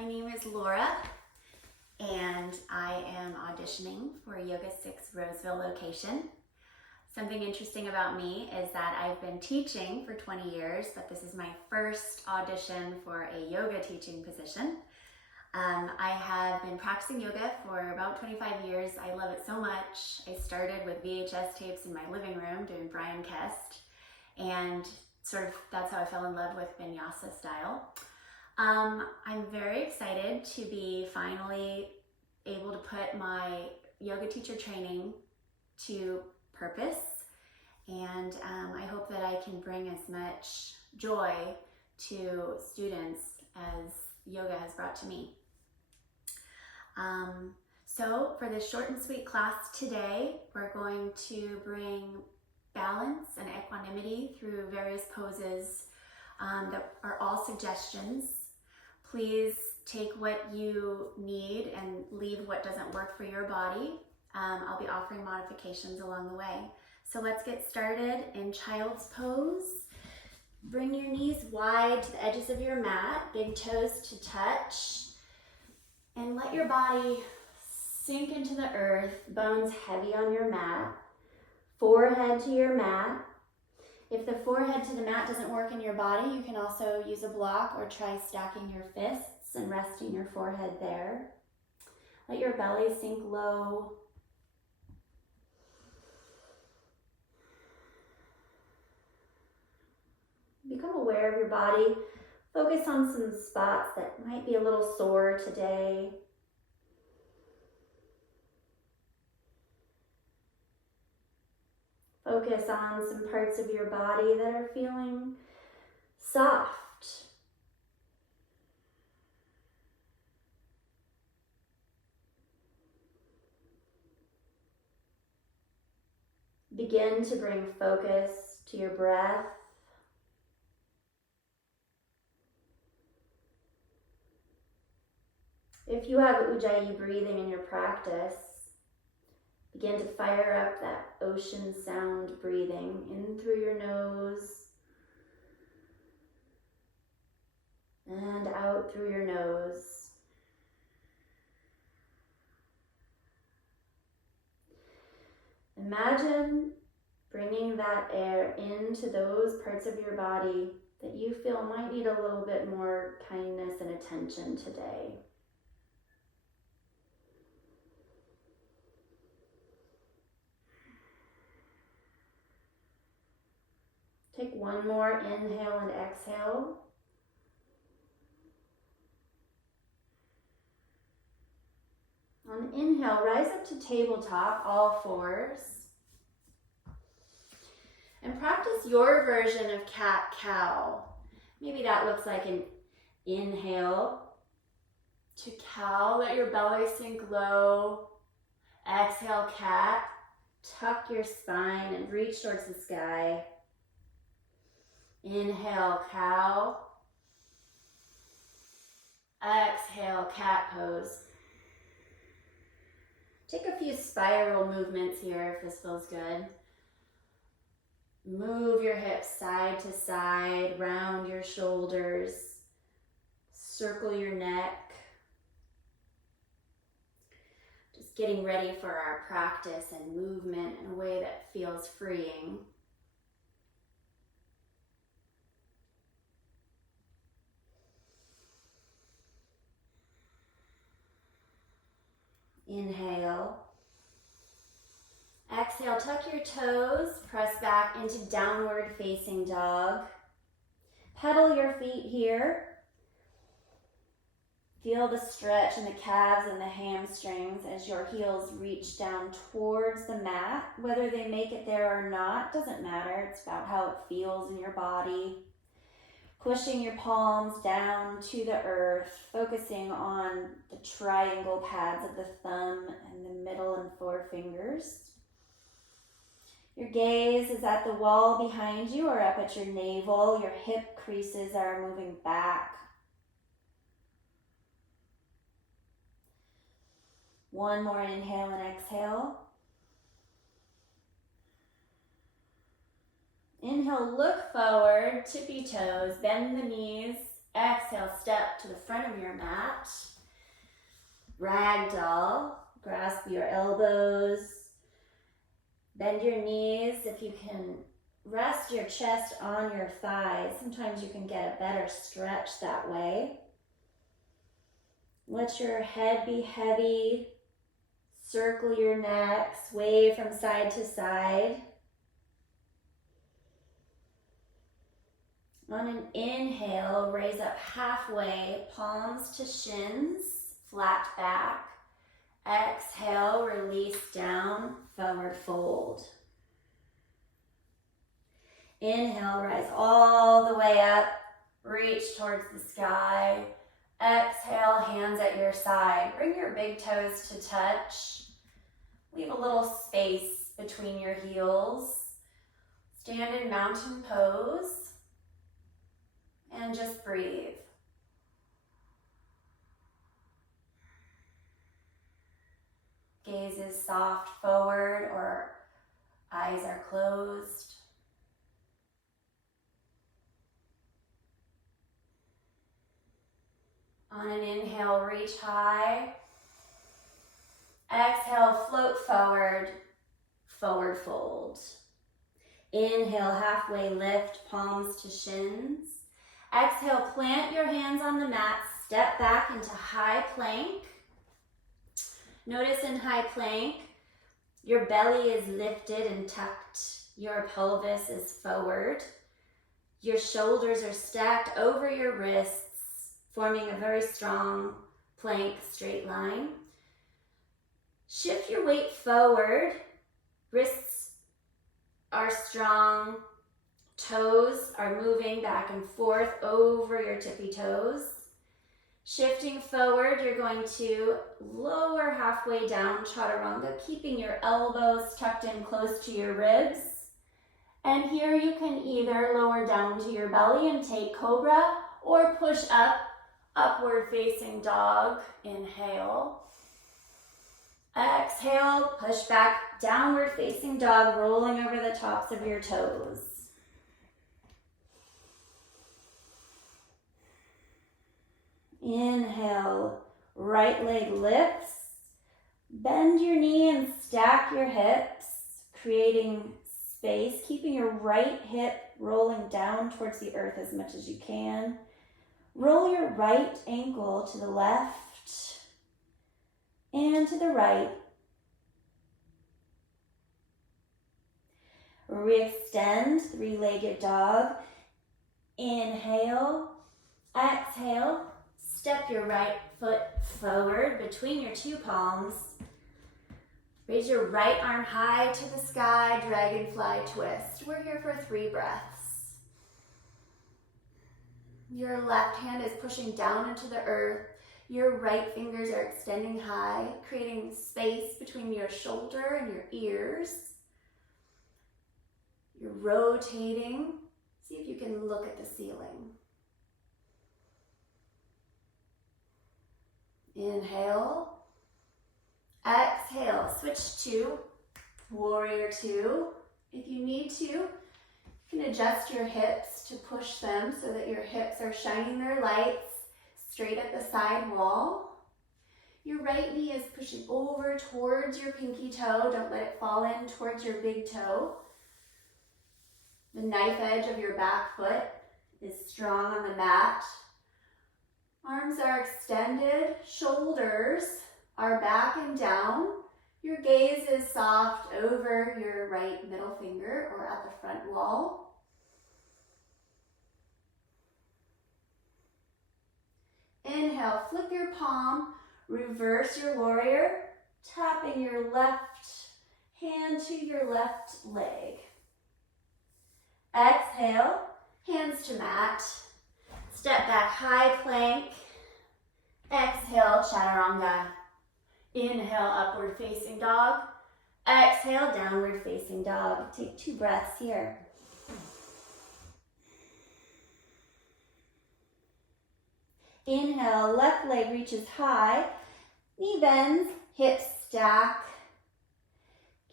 My name is Laura, and I am auditioning for Yoga 6 Roseville location. Something interesting about me is that I've been teaching for 20 years, but this is my first audition for a yoga teaching position. I have been practicing yoga for about 25 years. I love it so much. I started with VHS tapes in my living room doing Brian Kest, and that's how I fell in love with vinyasa style. I'm very excited to be finally able to put my yoga teacher training to purpose, and I hope that I can bring as much joy to students as yoga has brought to me. So for this short and sweet class today, we're going to bring balance and equanimity through various poses that are all suggestions. Please take what you need and leave what doesn't work for your body. I'll be offering modifications along the way. So let's get started in child's pose. Bring your knees wide to the edges of your mat, big toes to touch, and let your body sink into the earth, bones heavy on your mat, forehead to your mat. If the forehead to the mat doesn't work in your body, you can also use a block or try stacking your fists and resting your forehead there. Let your belly sink low. Become aware of your body. Focus on some spots that might be a little sore today. Focus on some parts of your body that are feeling soft. Begin to bring focus to your breath. If you have Ujjayi breathing in your practice, begin to fire up that ocean sound breathing in through your nose and out through your nose. Imagine bringing that air into those parts of your body that you feel might need a little bit more kindness and attention today. Take one more inhale and exhale. On inhale, rise up to tabletop, all fours. And practice your version of cat-cow. Maybe that looks like an inhale to cow, let your belly sink low. Exhale, cat. Tuck your spine and reach towards the sky. Inhale, cow. Exhale, cat pose. Take a few spiral movements here if this feels good. Move your hips side to side, round your shoulders, circle your neck. Just getting ready for our practice and movement in a way that feels freeing. Inhale. Exhale, tuck your toes, press back into downward facing dog. Pedal your feet here. Feel the stretch in the calves and the hamstrings as your heels reach down towards the mat. Whether they make it there or not, doesn't matter. It's about how it feels in your body. Pushing your palms down to the earth, focusing on the triangle pads of the thumb and the middle and forefingers. Your gaze is at the wall behind you or up at your navel. Your hip creases are moving back. One more inhale and exhale. Inhale, look forward, tippy toes, bend the knees, Exhale, step to the front of your mat. Ragdoll. Grasp your elbows. Bend your knees. If you can, rest your chest on your thighs. Sometimes you can get a better stretch that way. Let your head be heavy. Circle your neck. Sway from side to side. On an inhale, raise up halfway, palms to shins, flat back. Exhale, release down, forward fold. Inhale, rise all the way up, reach towards the sky. Exhale, hands at your side. Bring your big toes to touch. Leave a little space between your heels. Stand in mountain pose. And just breathe. Gaze is soft forward or eyes are closed. On an inhale, reach high. Exhale, float forward, forward fold. Inhale, halfway lift, palms to shins. Exhale, plant your hands on the mat, step back into high plank. Notice in high plank, your belly is lifted and tucked. Your pelvis is forward. Your shoulders are stacked over your wrists, forming a very strong plank straight line. Shift your weight forward. Wrists are strong. Toes are moving back and forth over your tippy toes. Shifting forward, you're going to lower halfway down, chaturanga, keeping your elbows tucked in close to your ribs. And here you can either lower down to your belly and take cobra, or push up, upward facing dog. Inhale. Exhale, push back, downward facing dog, rolling over the tops of your toes. Inhale, right leg lifts. Bend your knee and stack your hips, creating space, keeping your right hip rolling down towards the earth as much as you can. Roll your right ankle to the left and to the right. Re-extend, three-legged dog. Inhale, exhale. Step your right foot forward between your two palms. Raise your right arm high to the sky, dragonfly twist. We're here for 3 breaths. Your left hand is pushing down into the earth. Your right fingers are extending high, creating space between your shoulder and your ears. You're rotating. See if you can look at the ceiling. Inhale, exhale, switch to warrior 2. If you need to, you can adjust your hips to push them so that your hips are shining their lights straight at the side wall. Your right knee is pushing over towards your pinky toe. Don't let it fall in towards your big toe. The knife edge of your back foot is strong on the mat. Arms are extended, shoulders are back and down. Your gaze is soft over your right middle finger or at the front wall. Inhale, flip your palm, reverse your warrior, tapping your left hand to your left leg. Exhale, hands to mat. Step back, high plank. Exhale, chaturanga. Inhale, upward facing dog. Exhale, downward facing dog. Take 2 breaths here. Inhale, left leg reaches high. Knee bends, hips stack.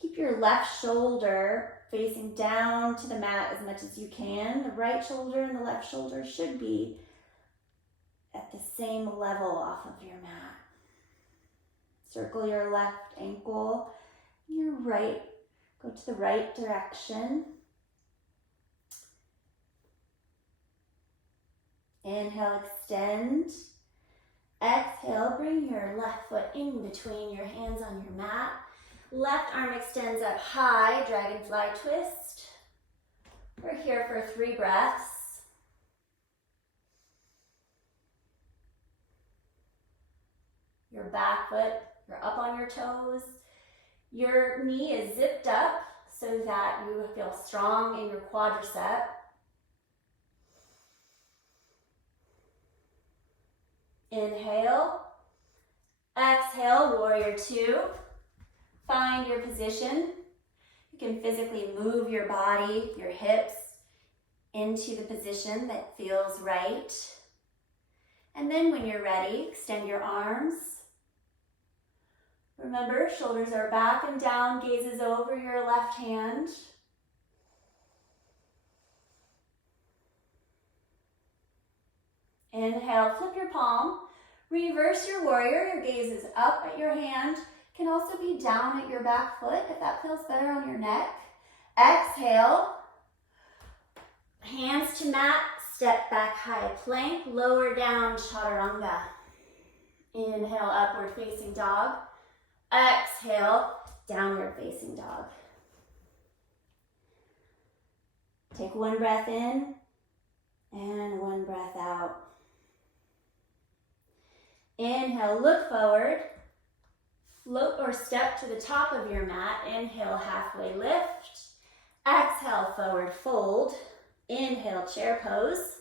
Keep your left shoulder facing down to the mat as much as you can. The right shoulder and the left shoulder should be at the same level off of your mat. Circle your left ankle, your right, go to the right direction. Inhale, extend. Exhale, bring your left foot in between your hands on your mat. Left arm extends up high, dragonfly twist. We're here for 3 breaths. Your back foot, you're up on your toes. Your knee is zipped up so that you feel strong in your quadricep. Inhale. Exhale, warrior 2. Find your position. You can physically move your body, your hips, into the position that feels right. And then when you're ready, extend your arms. Remember, shoulders are back and down, gazes over your left hand. Inhale, flip your palm. Reverse your warrior, your gaze is up at your hand. Can also be down at your back foot if that feels better on your neck. Exhale, hands to mat, step back high plank, lower down chaturanga. Inhale, upward facing dog. Exhale, downward facing dog. Take 1 breath in and 1 breath out. Inhale, look forward. Float or step to the top of your mat. Inhale, halfway lift. Exhale, forward fold. Inhale, chair pose.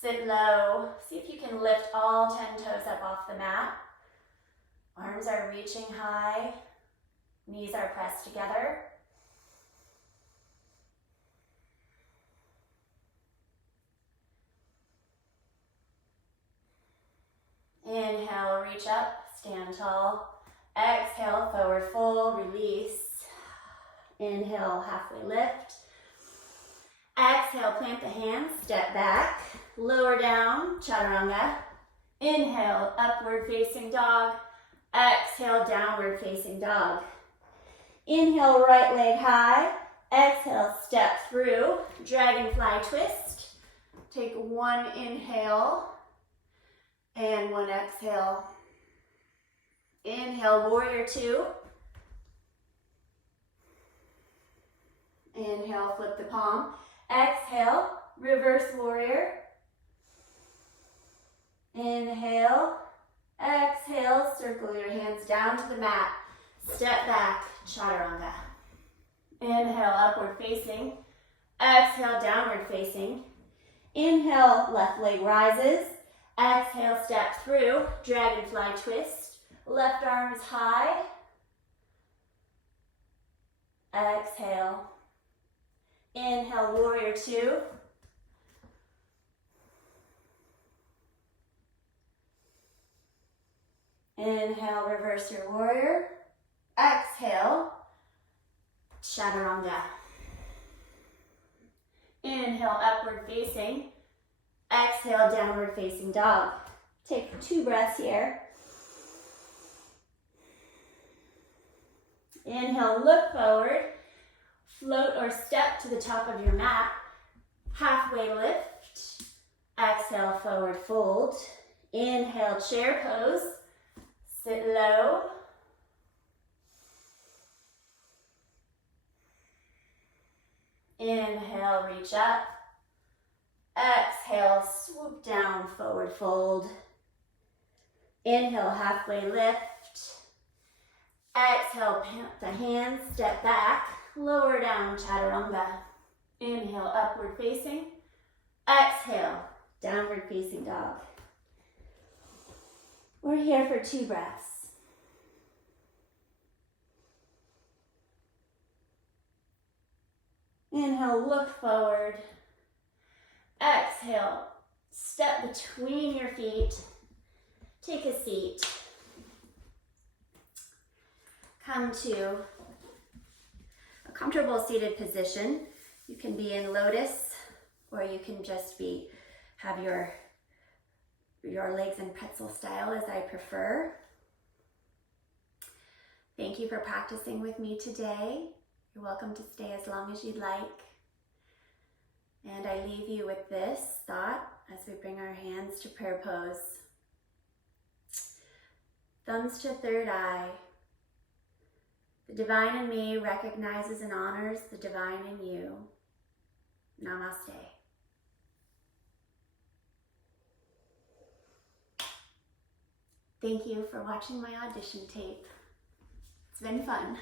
Sit low. See if you can lift all 10 toes up off the mat. Arms are reaching high. Knees are pressed together. Inhale, reach up, stand tall. Exhale, forward fold, release. Inhale, halfway lift. Exhale, plant the hands, step back, lower down, chaturanga. Inhale, upward facing dog. Exhale, downward facing dog. Inhale, right leg high. Exhale, step through, dragonfly twist. Take 1 inhale. And 1 exhale. Inhale, warrior 2. Inhale, flip the palm. Exhale, reverse warrior. Inhale, exhale, circle your hands down to the mat. Step back, chaturanga. Inhale, upward facing. Exhale, downward facing. Inhale, left leg rises. Exhale, step through, dragonfly twist. Left arm is high. Exhale. Inhale, warrior 2. Inhale, reverse your warrior. Exhale, chaturanga. Inhale, upward facing. Exhale, downward facing dog. Take 2 breaths here. Inhale, look forward. Float or step to the top of your mat. Halfway lift. Exhale, forward fold. Inhale, chair pose. Sit low. Inhale, reach up. Exhale, swoop down, forward fold. Inhale, halfway lift. Exhale, plant the hands, step back, lower down, chaturanga. Inhale, upward facing. Exhale, downward facing dog. We're here for 2 breaths. Inhale, look forward. Exhale, step between your feet. Take a seat. Come to a comfortable seated position. You can be in lotus or you can just be have your legs in pretzel style as I prefer. Thank you for practicing with me today. You're welcome to stay as long as you'd like. And I leave you with this thought as we bring our hands to prayer pose. Thumbs to third eye. The divine in me recognizes and honors the divine in you. Namaste. Thank you for watching my audition tape. It's been fun.